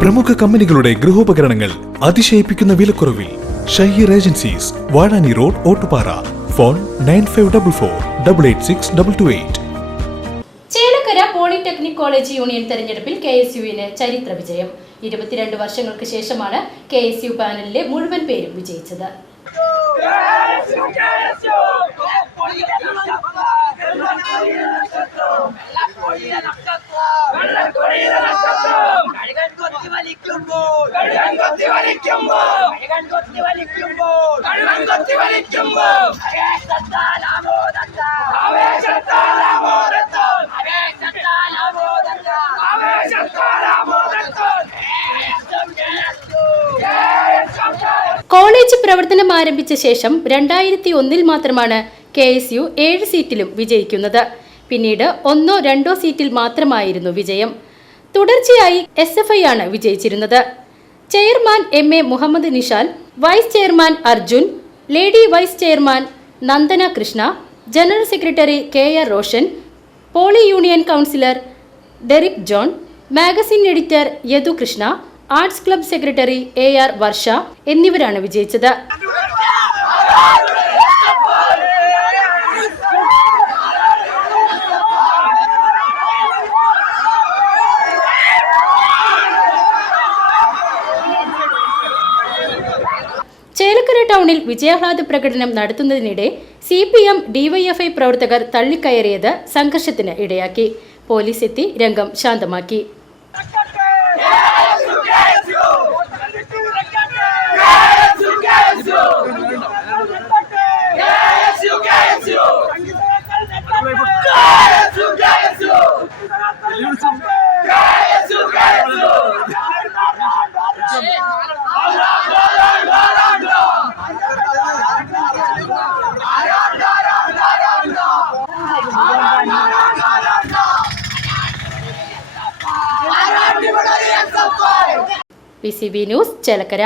പ്രമുഖ കമ്പനികളുടെ ഗൃഹോപകരണങ്ങൾ അതിശയിപ്പിക്കുന്ന വിലക്കുറവിൽ. Shaheer agencies, Vazhani road, Ottupara. Phone 9544886228. Chelakkara polytechnic college union തെരഞ്ഞെടുപ്പിൽ KSUവിന് ചരിത്ര വിജയം. 22 വർഷങ്ങൾക്ക് ശേഷമാണ് KSU പാനലിലെ മുഴുവൻ പേരും വിജയിച്ചത്. കോളേജ് പ്രവർത്തനം ആരംഭിച്ച ശേഷം 2001 മാത്രമാണ് KSU 7 സീറ്റിലും വിജയിക്കുന്നത്. പിന്നീട് 1-2 സീറ്റിൽ മാത്രമായിരുന്നു വിജയം. തുടർച്ചയായി SFI ആണ് വിജയിച്ചിരുന്നത്. Chairman MA Muhammad Nishal, vice chairman Arjun, lady vice chairman Nandana Krishna, general secretary KR Roshan, poly union councillor Derick John, magazine editor Yadu Krishna, arts club secretary AR Varsha എന്നിവരാണ് വിജയിച്ചത്. ചേലക്കര ടൗണിൽ വിജയാഹ്ലാദ പ്രകടനം നടത്തുന്നതിനിടെ CPM DYFI പ്രവർത്തകർ തള്ളിക്കയറിയത് സംഘർഷത്തിന് ഇടയാക്കി. പോലീസ് എത്തി രംഗം ശാന്തമാക്കി. PCB news Chelakkara.